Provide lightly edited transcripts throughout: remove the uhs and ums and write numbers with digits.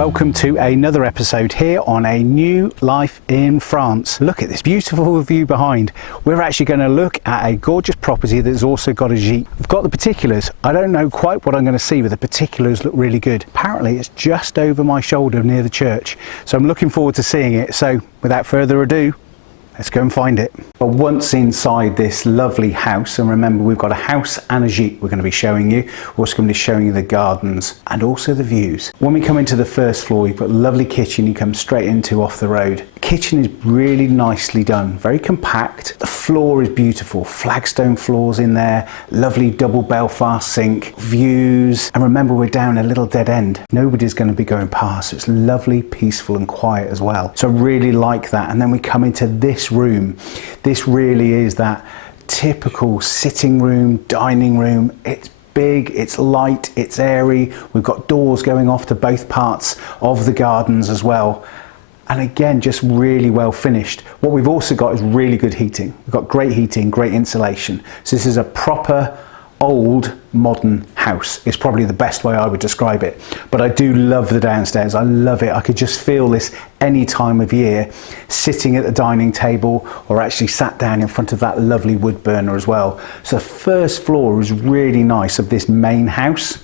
Welcome to another episode here on A New Life in France. Look at this beautiful view behind. We're actually going to look at a gorgeous property that's also got a gîte. We've got the particulars. I don't know quite what I'm going to see, but the particulars look really good. Apparently it's just over my shoulder near the church, so I'm looking forward to seeing it. So without further ado, let's go and find it. But once inside this lovely house, and remember we've got a house and a gîte we're going to be showing you. We're also going to be showing you the gardens and also the views. When we come into the first floor, you've got a lovely kitchen you come straight into off the road. The kitchen is really nicely done, very compact. The floor is beautiful, flagstone floors in there, lovely double Belfast sink, views. And remember we're down a little dead end. Nobody's going to be going past, so it's lovely, peaceful and quiet as well. So I really like that. And then we come into this room. This really is that typical sitting room, dining room. It's big, it's light, it's airy. We've got doors going off to both parts of the gardens as well. And again, just really well finished. What we've also got is really good heating. We've got great heating, great insulation. So this is a proper old modern house. It's probably the best way I would describe it. But I do love the downstairs. I love it. I could just feel this any time of year, sitting at the dining table or actually sat down in front of that lovely wood burner as well. So the first floor is really nice of this main house.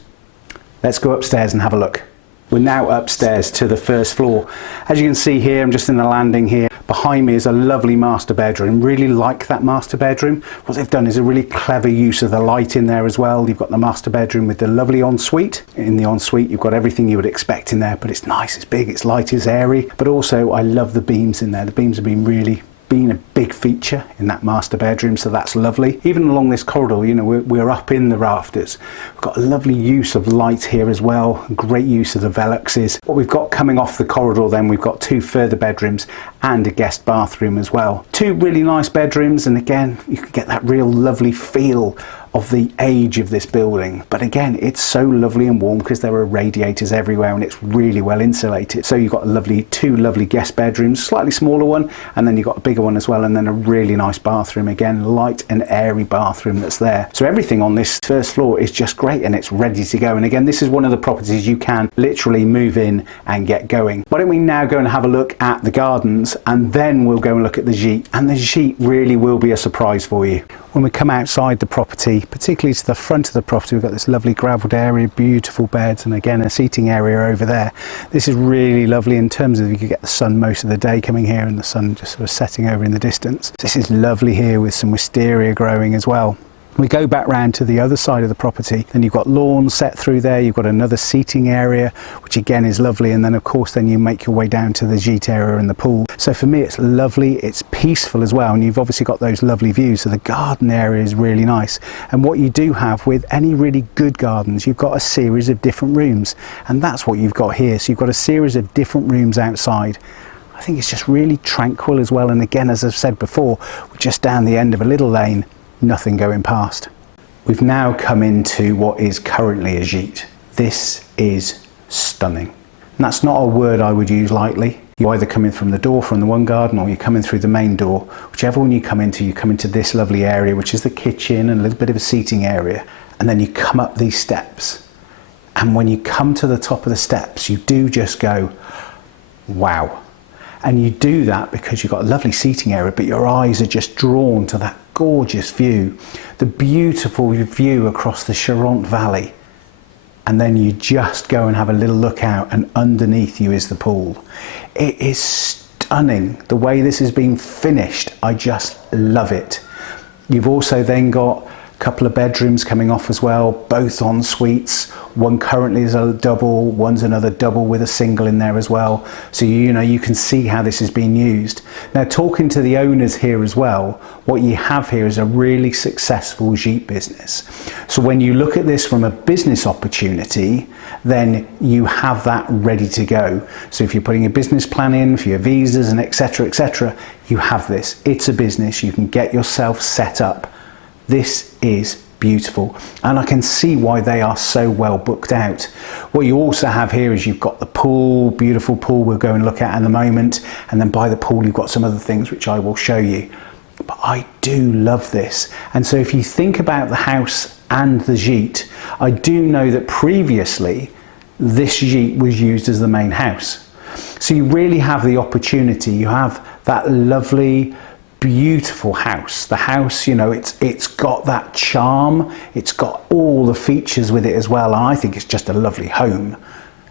Let's go upstairs and have a look. We're now upstairs to the first floor. As you can see here, I'm just in the landing here. Behind me is a lovely master bedroom. Really like that master bedroom. What they've done is a really clever use of the light in there as well. You've got the master bedroom with the lovely ensuite. In the ensuite, you've got everything you would expect in there, but it's nice, it's big, it's light, it's airy. But also, I love the beams in there. The beams have been a big feature in that master bedroom, so that's lovely. Even along this corridor, you know, we're up in the rafters. We've got a lovely use of light here as well, great use of the veluxes. What we've got coming off the corridor then, we've got two further bedrooms and a guest bathroom as well. Two really nice bedrooms, and again, you can get that real lovely feel of the age of this building. But again, it's so lovely and warm because there are radiators everywhere and it's really well insulated. So you've got two lovely guest bedrooms, slightly smaller one, and then you've got a bigger one as well, and then a really nice bathroom, again, light and airy bathroom that's there. So everything on this first floor is just great and it's ready to go. And again, this is one of the properties you can literally move in and get going. Why don't we now go and have a look at the gardens, and then we'll go and look at the gîte. And the gîte really will be a surprise for you. When we come outside the property, particularly to the front of the property, we've got this lovely gravelled area, beautiful beds, and again a seating area over there. This is really lovely in terms of you can get the sun most of the day coming here and the sun just sort of setting over in the distance. This is lovely here with some wisteria growing as well. We go back round to the other side of the property, then you've got lawns set through there, you've got another seating area, which again is lovely, and then of course then you make your way down to the gîte area and the pool. So for me it's lovely, it's peaceful as well, and you've obviously got those lovely views, so the garden area is really nice. And what you do have with any really good gardens, you've got a series of different rooms, and that's what you've got here. So you've got a series of different rooms outside. I think it's just really tranquil as well, and again, as I've said before, we're just down the end of a little lane, nothing going past. We've now come into what is currently a gîte. This is stunning. And that's not a word I would use lightly. You either come in from the door from the one garden, or you come in through the main door. Whichever one you come into this lovely area, which is the kitchen and a little bit of a seating area. And then you come up these steps. And when you come to the top of the steps, you do just go, wow. And you do that because you've got a lovely seating area, but your eyes are just drawn to that gorgeous view, the beautiful view across the Chatain Valley. And then you just go and have a little look out, and underneath you is the pool. It is stunning the way this has been finished. I just love it. You've also then got a couple of bedrooms coming off as well, both en suites. One currently is a double, one's another double with a single in there as well. So you know, you can see how this is being used. Now, talking to the owners here as well, what you have here is a really successful gîte business. So when you look at this from a business opportunity, then you have that ready to go. So if you're putting a business plan in for your visas and etc., you have this. It's a business. You can get yourself set up. This is beautiful, and I can see why they are so well booked out. What you also have here is you've got the pool, beautiful pool we'll go and look at in a moment, and then by the pool you've got some other things which I will show you. But I do love this. And so if you think about the house and the gîte, I do know that previously this gîte was used as the main house. So you really have the opportunity, you have that lovely, beautiful house. The house, you know, it's got that charm, it's got all the features with it as well, and I think it's just a lovely home.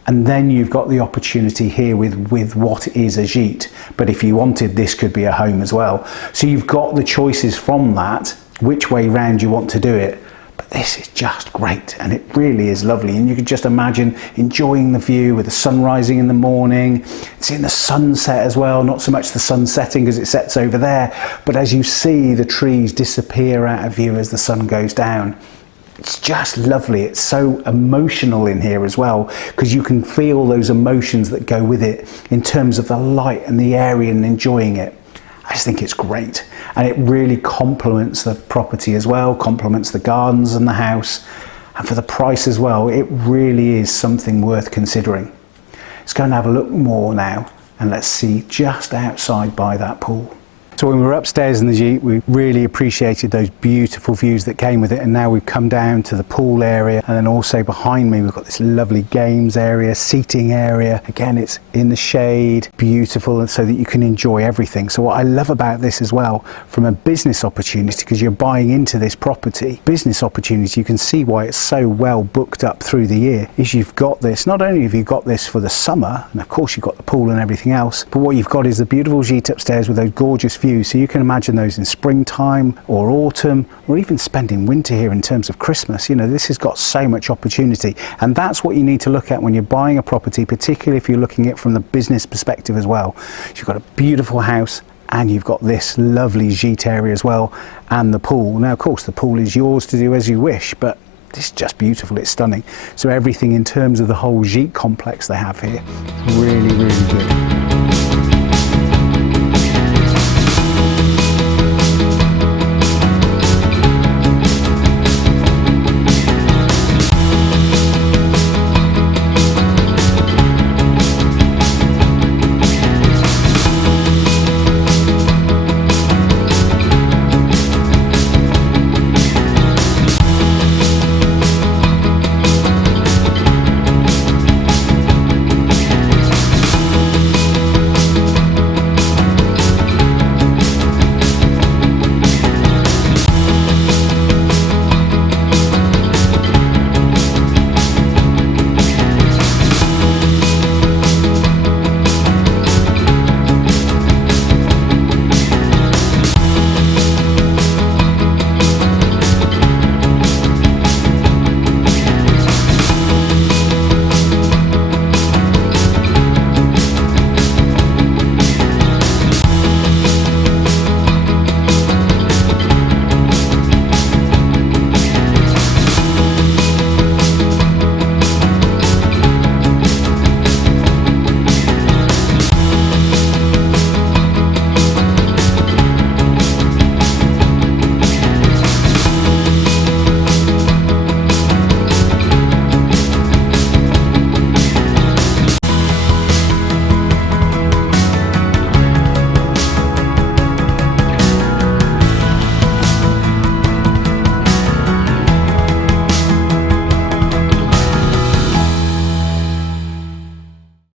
And then you've got the opportunity here with what is a gîte, but if you wanted, this could be a home as well. So you've got the choices from that, which way round you want to do it. But this is just great, and it really is lovely, and you can just imagine enjoying the view with the sun rising in the morning. It's in the sunset as well, not so much the sun setting because it sets over there, but as you see the trees disappear out of view as the sun goes down. It's just lovely. It's so emotional in here as well, because you can feel those emotions that go with it in terms of the light and the area and enjoying it. I just think it's great, and it really complements the property as well, complements the gardens and the house, and for the price as well, it really is something worth considering. Let's go and have a look more now, and let's see just outside by that pool. So when we were upstairs in the gîte, we really appreciated those beautiful views that came with it, and now we've come down to the pool area, and then also behind me we've got this lovely games area, seating area. Again, it's in the shade, beautiful, and so that you can enjoy everything. So what I love about this as well, from a business opportunity, because you're buying into this property, business opportunity, you can see why it's so well booked up through the year, is you've got this, not only have you got this for the summer, and of course you've got the pool and everything else, but what you've got is the beautiful gîte upstairs with those gorgeous views. So you can imagine those in springtime or autumn, or even spending winter here in terms of Christmas. You know, this has got so much opportunity, and that's what you need to look at when you're buying a property, particularly if you're looking at it from the business perspective as well. You've got a beautiful house, and you've got this lovely gîte area as well, and the pool. Now, of course, the pool is yours to do as you wish, but it's just beautiful, it's stunning. So everything in terms of the whole gîte complex they have here, really, really good.